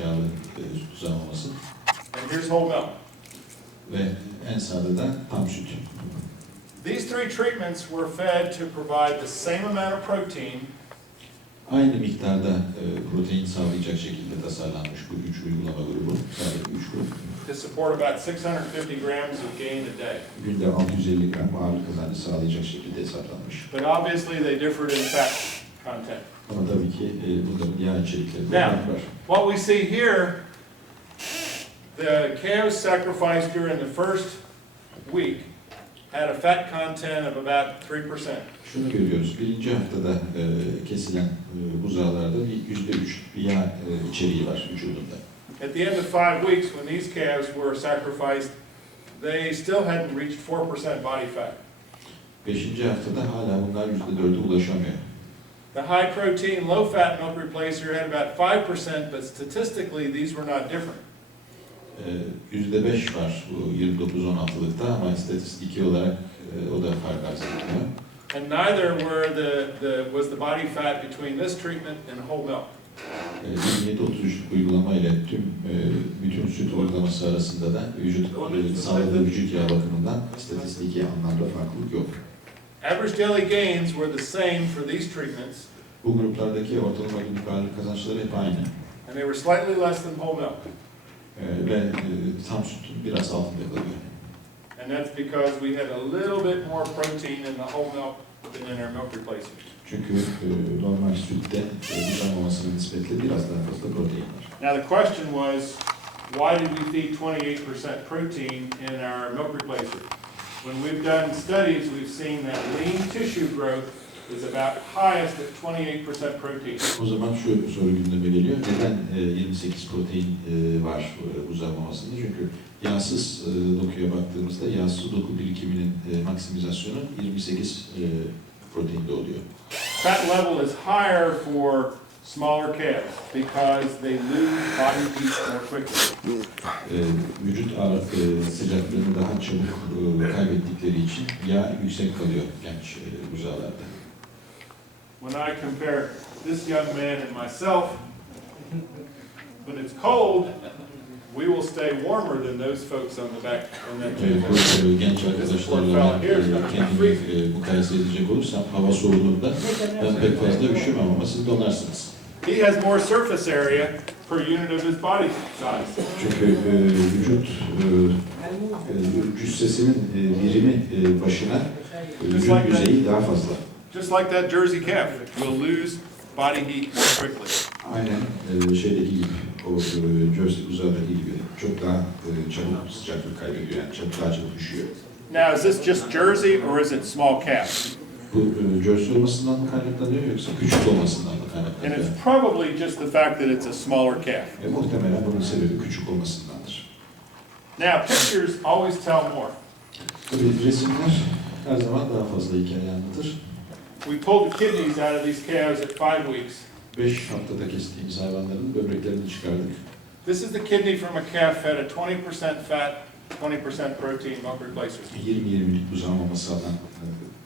yağlı süt uzamaması. And here's whole milk. Ve en sağda da tam süt. These three treatments were fed to provide the same amount of protein Aynı miktarda protein sağlayacak şekilde tasarlanmış bu üç uygulama grubu. Sadece üç grup. to support about 650 grams of gain a day. Günde 650 gram ağırlık kazancı sağlayacak şekilde hesaplanmış. But obviously they differed in fat content. Ama tabii ki bunların yağ içerikleri de Now, var. what we see here, the calves sacrificed during the first week had a fat content of about 3%. Şunu görüyoruz. Birinci haftada kesilen buzağlarda %3 bir yağ içeriği var vücudunda. At the end of 5 weeks, when these calves were sacrificed, they still hadn't reached 4% body fat. Beşinci haftada hala bunlar %4'e ulaşamıyor. The high protein, low fat milk replacer had about 5%, but statistically these were not different. %5 var bu 29-16'lıkta ama istatistiki olarak o da fark arz etmiyor. And neither was the body fat between this treatment and whole milk. 27-33'lük uygulama ile bütün süt uygulaması arasında da sağladığı vücut yağı bakımından istatistiki anlamda farklılık yok. Average daily gains were the same for these treatments, Bu gruplardaki ortalama günlük ağırlık kazançları hep aynı. and they were slightly less than whole milk. Ve tam sütün biraz altında kalıyor. And that's because we had a little bit more protein in the whole milk than in our milk replacer. Çünkü normal sütte uzamamasının nispetle biraz daha fazla protein var. Now the question was, why did we feed 28% protein in our milk replacer? When we've done studies, we've seen that lean tissue growth is about highest at 28% protein. O zaman şu soru gündeme geliyor. Neden 28 protein var uzamamasında? Çünkü yağsız dokuya baktığımızda yağsız doku birikiminin maksimizasyonu 28 proteinde oluyor. Fat level is higher for smaller calves because they lose body heat more quickly. Vücut sıcaklığını daha çabuk kaybettikleri için yağ yüksek kalıyor genç buzağlarda. When I compare this young man and myself, when it's cold, we will stay warmer than those folks on the back on that table. Genç arkadaşlarla kendimi mukayese edecek olursam hava soğuduğunda ben pek fazla üşümem ama siz donarsınız. He has more surface area per unit of his body size. Çünkü vücut cüssesinin birimi başına vücut yüzeyi daha fazla. Just like that Jersey calf, will lose body heat more quickly. Aynen şeydeki gibi, o Jersey uzağdaki gibi çok daha çabuk sıcaklık kaybediyor, yani daha çabuk üşüyor. Now, is this just Jersey or is it small calf? Bu Jersey olmasından mı kaynaklanıyor yoksa küçük olmasından mı And kaynaklanıyor? it's probably just the fact that it's a smaller calf. Muhtemelen bunun sebebi küçük olmasındandır. Now, pictures always tell more. Tabii resimler her zaman daha fazla hikaye anlatır. We pulled the kidneys out of these calves at 5 weeks. 5 haftada kestiğimiz hayvanların böbreklerini çıkardık. This is the kidney from a calf fed a 20% fat, 20% protein milk replacer. 20-20'lik buzağmaması alan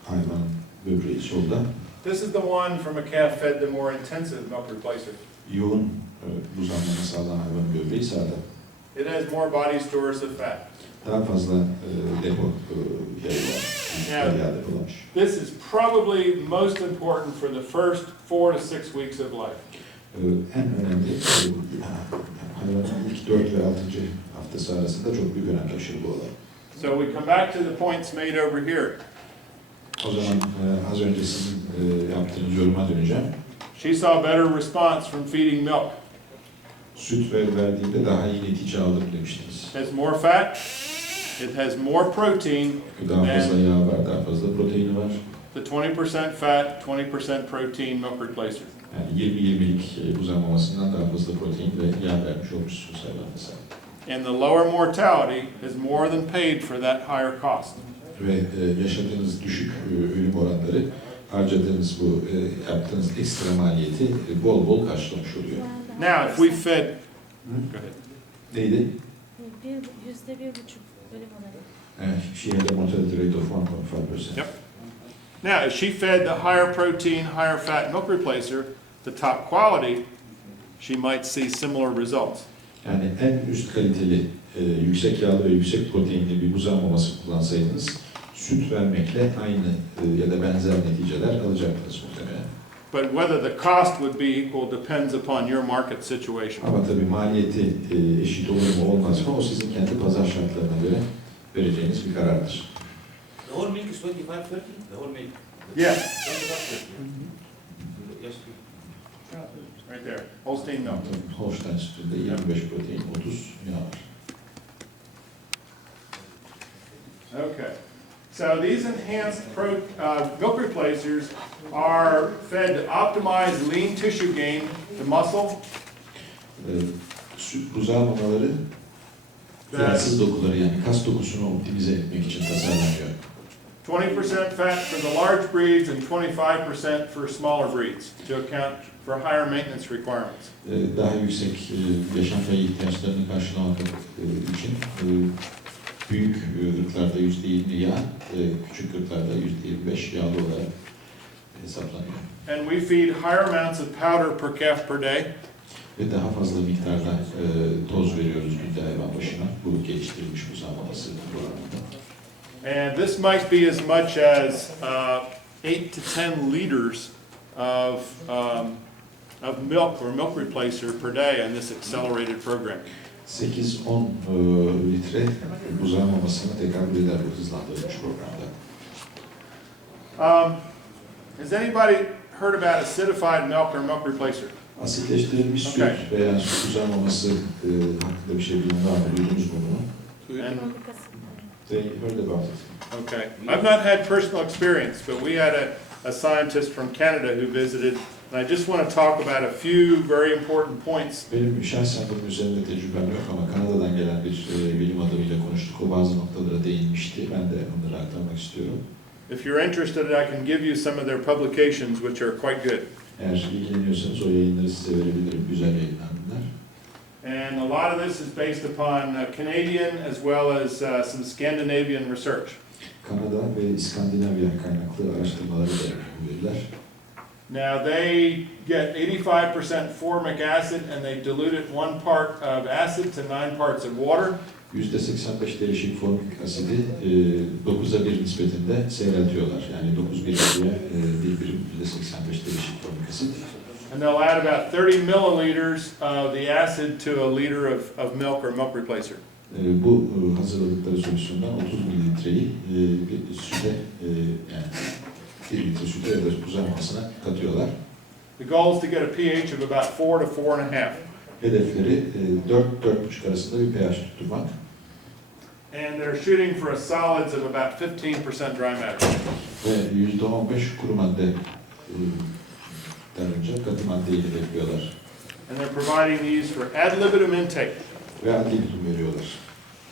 hayvanın böbreği solda. This is the one from a calf fed the more intensive milk replacer. Yoğun buzağmaması alan hayvanın böbreği sağda. It has more body stores of fat. Daha fazla depo yeri var. Yeah. Yağ depolamış. This is probably most important for the first 4 to 6 weeks of life. En önemli hayvanın ilk 4 ve 6. haftası arasında çok büyük önem taşır bu olay. So we come back to the points made over here. O zaman az önce sizin yaptığınız yoruma döneceğim. She saw better response from feeding milk. Süt verdiğinde daha iyi netice aldım demiştiniz. It has more fat, it has more protein Daha fazla than yağ var, daha fazla proteini var. the 20% fat, 20% protein milk replacer. Yani 20-20'lik uzamamasından daha fazla protein ve yağ vermiş olmuşsunuz hayvanınıza. And the lower mortality has more than paid for that higher cost. Ve yaşadığınız düşük ölüm oranları harcadığınız bu yaptığınız ekstra maliyeti bol bol karşılamış oluyor. Now, if we fed, go ahead. Neydi? %1,5 bölüm olarak. She had a mortality rate of 1.5%. Yep. Now, if she fed the higher protein, higher fat milk replacer, the top quality, she might see similar results. Yani en üst kaliteli, yüksek yağlı ve yüksek proteinli bir buzağı maması kullansaydınız, süt vermekle aynı ya da benzer neticeler alacaktınız muhtemelen. But whether the cost would be equal depends upon your market situation. Ama tabii maliyeti eşit olur mu olmaz mı o sizin kendi pazar şartlarına göre vereceğiniz bir karardır. The whole milk is 25-30? The whole milk? Yes, 25-30. Yes. right there, Holstein milk. Holstein sütünde 25 protein, 30 yağ var. Okay, so these enhanced milk replacers are fed to optimize lean tissue gain to muscle. Süt buzağı mamaları yağsız dokuları yani kas dokusunu optimize etmek için tasarlanıyor. 20% fat for the large breeds and 25% for smaller breeds to account for higher maintenance requirements. Daha yüksek yaşam payı ihtiyaçlarını karşılamak için büyük ırklarda %20 yağ, küçük ırklarda %25 yağlı olarak hesaplanıyor. And we feed higher amounts of powder per calf per day. Ve daha fazla miktarda toz veriyoruz günde hayvan başına. Bu geliştirilmiş buzağı maması programında. And this might be as much as 8 to 10 liters of milk or milk replacer per day in this accelerated program. 8-10 litre buzağı mamasına tekabül eder bu hızlandırılmış programda. Has anybody heard about acidified milk or milk replacer? Asitleştirilmiş süt Okay. veya süt buzağı maması hakkında bir şey bilen var mı? Duydunuz mu bunu? And, They heard about it. okay. I've not had personal experience, but we had a scientist from Canada who visited, and I just want to talk about a few very important points. Benim şahsen bunun üzerinde tecrübem yok ama Kanada'dan gelen bir bilim adamıyla konuştuk. O bazı noktalara değinmişti. Ben de onları aktarmak istiyorum. If you're interested, I can give you some of their publications, which are quite good. Eğer ilgileniyorsanız o yayınları size verebilirim. Güzel yayınlandılar. And a lot of this is based upon Canadian as well as some Scandinavian research. Kanada ve İskandinavya kaynaklı araştırmaları da veriler. Now they get 85% formic acid and they dilute it 1 part of acid to 9 parts of water. %85 değişik formik asidi 9'a 1 nispetinde seyreltiyorlar. Yani 9 birimliğe bir birim %85 değişik formik asit. And they'll add about 30 milliliters of the acid to a liter of milk or milk replacer. Bu hazırladıkları solüsyondan 30 mililitreyi bir süte yani 1 litre süte ya da buzağı mamasına katıyorlar. The goal is to get a pH of about 4 to 4.5. Hedefleri 4-4,5 arasında bir pH tutturmak. And they're shooting for a solids of about 15% dry matter. Ve %15 kuru madde önce katı maddeyi hedefliyorlar. And they're providing these for ad libitum intake. Ve adli tutum veriyorlar.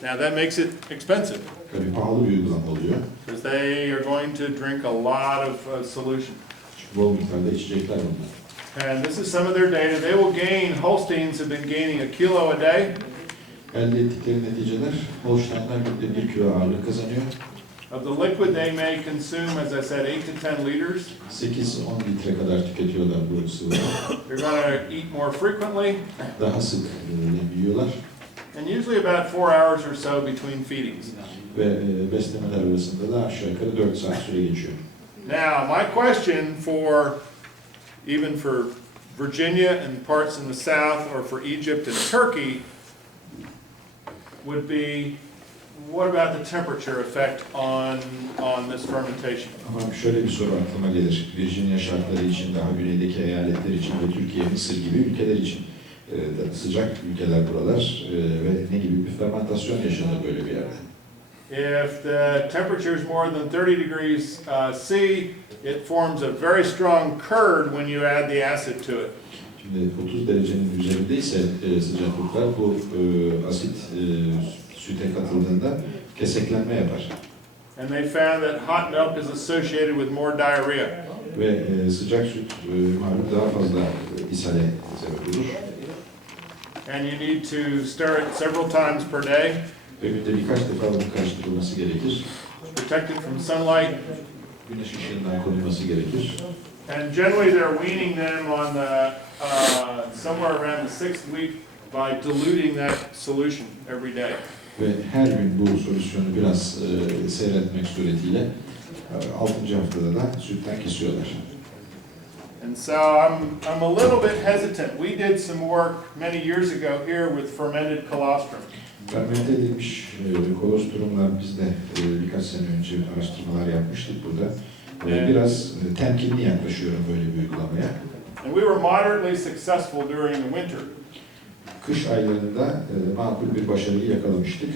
Now that makes it expensive Tabii pahalı bir uygulama oluyor. because they are going to drink a lot of solution. Çünkü bol miktarda içecekler bunlar. And this is some of their data. They will gain, Holsteins have been gaining a kilo a day. Elde ettikleri neticeler, Holstein'ler günde 1 kilo ağırlık kazanıyor. Of the liquid they may consume, as I said, 8 to 10 liters. 8-10 litre kadar tüketiyorlar bu sıvıyı. They're going to eat more frequently. Daha sık yiyorlar. And usually about 4 hours or so between feedings. Ve beslemeler arasında da aşağı yukarı 4 saat süre geçiyor. Now, my question for, even for Virginia and parts in the south, or for Egypt and Turkey, would be, what about the temperature effect on this fermentation? Ama şöyle bir soru aklıma gelir. Virginia şartları için, daha güneydeki eyaletler için ve Türkiye, Mısır gibi ülkeler için sıcak ülkeler buralar ve ne gibi bir fermentasyon yaşanır böyle bir yerde? If the temperature is more than 30 degrees C, it forms a very strong curd when you add the acid to it. Şimdi 30 derecenin üzerindeyse sıcaklıklar bu asit süte katıldığında keseklenme yapar. And they found that hot milk is associated with more diarrhea. Ve sıcak süt malum daha fazla ishale sebep olur. And you need to stir it several times per day. Ve günde birkaç defa bunun karıştırılması gerekir. Protect it from sunlight. Güneş ışığından korunması gerekir. And generally they're weaning them on the, somewhere around the 6th week by diluting that solution every day. Ve her gün bu solüsyonu biraz seyretmek suretiyle 6. haftada da sütten kesiyorlar. And so I'm a little bit hesitant. We did some work many years ago here with fermented colostrum. Fermente edilmiş kolostrumla biz de birkaç sene önce araştırmalar yapmıştık burada. Biraz temkinli yaklaşıyorum böyle bir uygulamaya. And we were moderately successful during the winter. Kış aylarında makul bir başarıyı yakalamıştık.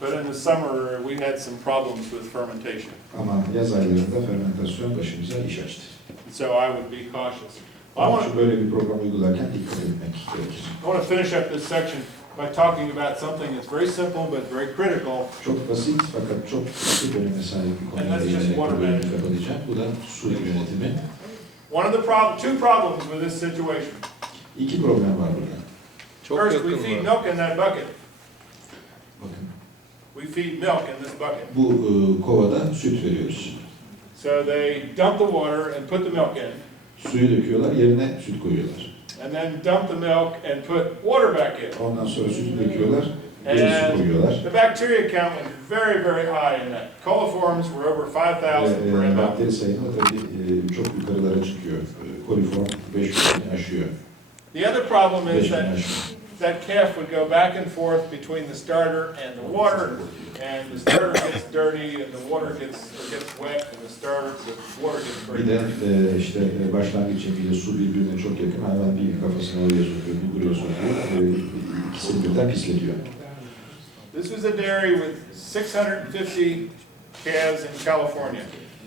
But in the summer we had some problems with fermentation. Ama yaz aylarında fermentasyon başımıza iş açtı. So I would be cautious. Onun için böyle bir program uygularken dikkat etmek gerekir. I want to finish up this section by talking about something that's very simple but very critical. Çok basit fakat çok küçük öneme sahip bir konuyla ilgili bölümü kapatacağım. Bu da su yönetimi. Two problems with this situation. İki problem var burada. First, we feed milk in that bucket. Bakın. We feed milk in this bucket. Bu kovada süt veriyoruz. So they dump the water and put the milk in. Suyu döküyorlar, yerine süt koyuyorlar. And then dump the milk and put water back in. Ondan sonra sütü döküyorlar, yerine su koyuyorlar. The bacteria count was very, very high in that. Coliforms were over 5,000 per ml. Bakteri sayımı tabii çok yukarılara çıkıyor. Koliform 500'ü aşıyor. The other problem is that calf would go back and forth between the starter and the water, and the starter gets dirty, and the water gets wet, and the water gets very Bir dirty. de işte başlangıç yemiyle su birbirine çok yakın. Hayvan bir kafasını oraya sokuyor, bir buraya sokuyor. İkisini birden pisletiyor. This was a dairy with 650 calves in California.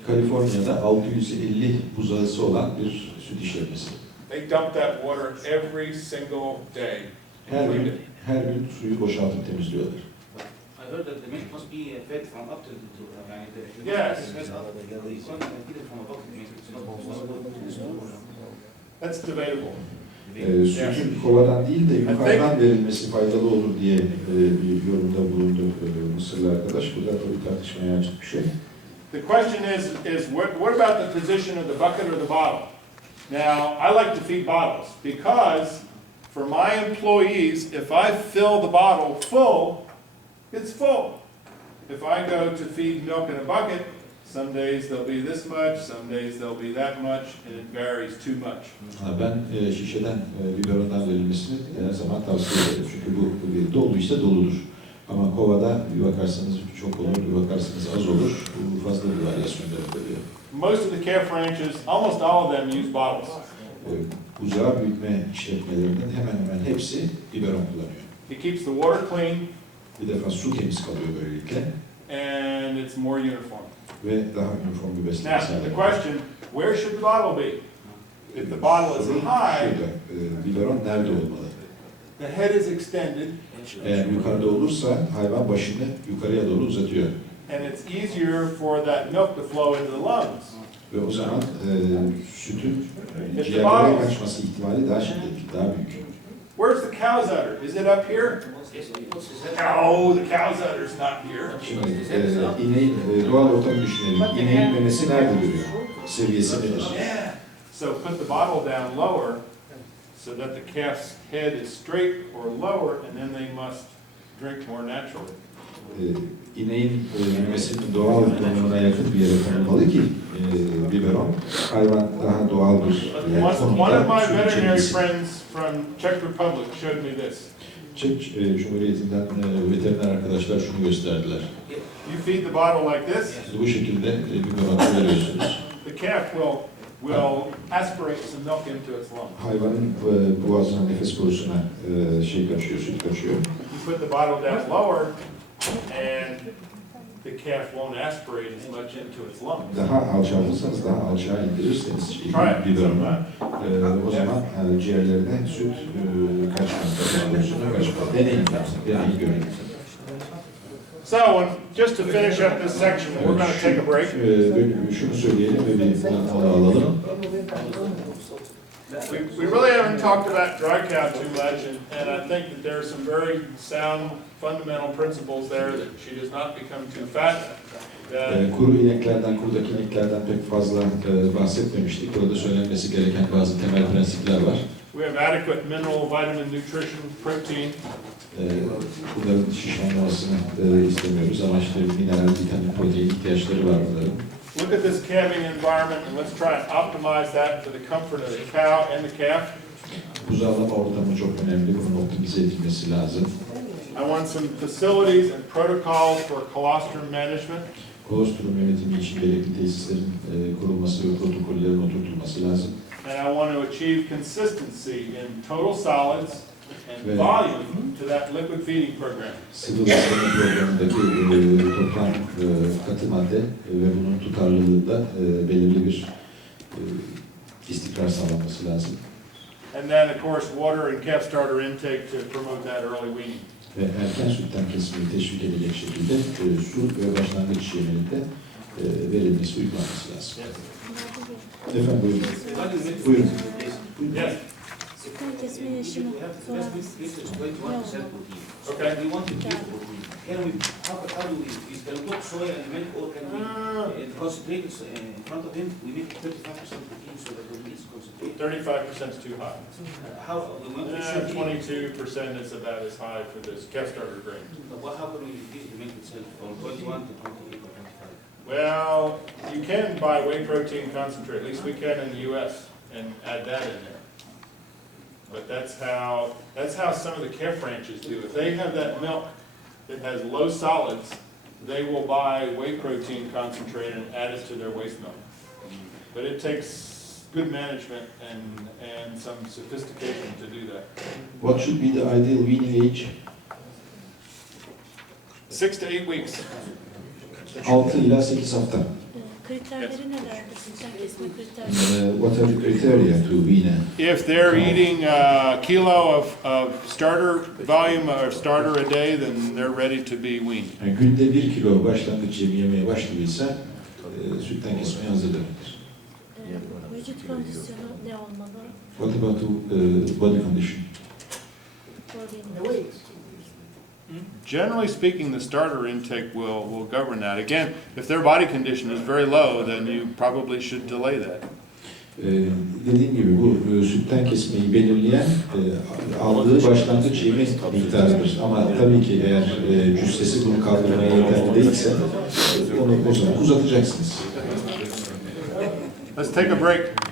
Kaliforniya'da 650 buzağısı olan bir süt işletmesi. They dump that water every single day. Her gün suyu boşaltıp temizliyorlar. I heard that the milk must be fed from up to Yes. That's debatable. Sütün kovadan değil de yukarıdan verilmesi faydalı olur diye bir yorumda bulundu Mısırlı arkadaş. Bu da tabii tartışmaya açık bir şey. The question is what about the position of the bucket or the bottle? Now, I like to feed bottles because for my employees, if I fill the bottle full, it's full. If I go to feed milk in a bucket, some days there'll be this much, some days there'll be that much, and it varies too much. Ben şişeden biberondan verilmesini her zaman tavsiye ederim. Çünkü bu doluysa doludur. Ama kovada bir bakarsanız çok olur, bir bakarsanız az olur. Bu fazla bir varyasyon gösteriyor. Most of the calf ranches, almost all of them use bottles. Buzağı büyütme işletmelerinin hemen hemen hepsi biberon kullanıyor. It keeps the water clean. Bir defa su temiz kalıyor böylelikle. And it's more uniform. Ve daha uniform bir besleme Now, the sağlıyor. question, where should the bottle be? If the bottle is high, Şurada, biberon nerede olmalı? the head is extended, Eğer yukarıda olursa hayvan başını yukarıya doğru uzatıyor. and it's easier for that milk to flow into the lungs. Ve o zaman sütün ciğerlere kaçması ihtimali daha şiddetli, daha büyük. Where's the cow's udder? Is it up here? No, the cow's udder is not here. Şimdi ineğin doğal ortamı düşünelim. İneğin memesi nerede duruyor? Seviyesi nedir? Yeah. So put the bottle down lower so that the calf's head is straight or lower, and then they must drink more naturally. İneğin memesinin doğal konumuna yakın bir yere konulmalı ki biberon hayvan daha doğal bir One of my su veterinary içebilsin. friends from Czech Republic showed me this. Çek Cumhuriyeti'nden veteriner arkadaşlar şunu gösterdiler. You feed the bottle like this, Siz bu şekilde biberonu veriyorsunuz. the calf will aspirate some milk into its lungs. Hayvanın boğazına, nefes borusuna kaçıyor, süt kaçıyor. You put the bottle down lower, and the calf won't aspirate as much into its lungs. Daha alçaltırsanız, daha alçağa indirirseniz Try it. biberonu, o zaman ciğerlerine süt kaçmaz, nefes borusuna kaçmaz. Deneyin görün. So, just to finish up this section, we're going to take a break. Şunu söyleyelim ve bir mola alalım. We really haven't talked about dry cow too much, and I think that there are some very sound fundamental principles there that she does not become too fat. Kuru ineklerden, kurudaki ineklerden pek fazla bahsetmemiştik. Orada söylenmesi gereken bazı temel prensipler var. We have adequate mineral, vitamin, nutrition, protein. Bunların şişmanlamasını istemiyoruz ama işte mineral, vitamin, protein ihtiyaçları var bunların. Look at this calving environment and let's try and optimize that for the comfort of the cow and the calf. Buzağlama ortamı çok önemli. Bunun optimize edilmesi lazım. I want some facilities and protocols for colostrum management. Kolostrum yönetimi için gerekli tesislerin kurulması ve protokollerin oturtulması lazım. And I want to achieve consistency in total solids and volume to that liquid feeding program. Sıvı besleme programındaki toplam katı madde ve bunun tutarlılığında belirli bir istikrar sağlanması lazım. And then of course water and calf starter intake to promote that early weaning. Ve erken sütten kesmeyi teşvik edecek şekilde su ve başlangıç yemeğinde verilmesi, uygulanması lazım. Efendim buyurun. Buyurun. Yes. Sütten kesme yaşımı sonra Okay. We want to give protein. Can we, how do we, is can we put soy and milk or can we concentrate it in front of him? We make 35% protein so that the meat is concentrated. 35% is too high. How, we want to should be, 22% is about as high for this calf starter grain. how can we increase the milk itself from 21 to 28 or 25? Well, you can buy whey protein concentrate, at least we can in the US, and add that in there. But that's how some of the calf ranches do. If they have that milk that has low solids, they will buy whey protein concentrate and add it to their waste milk. But it takes good management and some sophistication to do that. What should be the ideal weaning age? 6 to 8 weeks. 6 ila 8 hafta. kriterleri nelerdir? Sütten kesme kriterleri. What are the criteria to wean a? If they're eating a kilo of starter volume or starter a day, then they're ready to be weaned. Yani günde 1 kilo başlangıç yemi yemeye başlıyorsa sütten kesmeye hazır demektir. Vücut kondisyonu ne olmalı? What about body condition? Generally speaking, the starter intake will govern that. Again, if their body condition is very low, then you probably should delay that. Dediğim gibi bu sütten kesmeyi belirleyen aldığı başlangıç yemi miktarıdır. Ama tabii ki eğer cüssesi bunu kaldırmaya yeterli değilse onu o zaman uzatacaksınız. Let's take a break.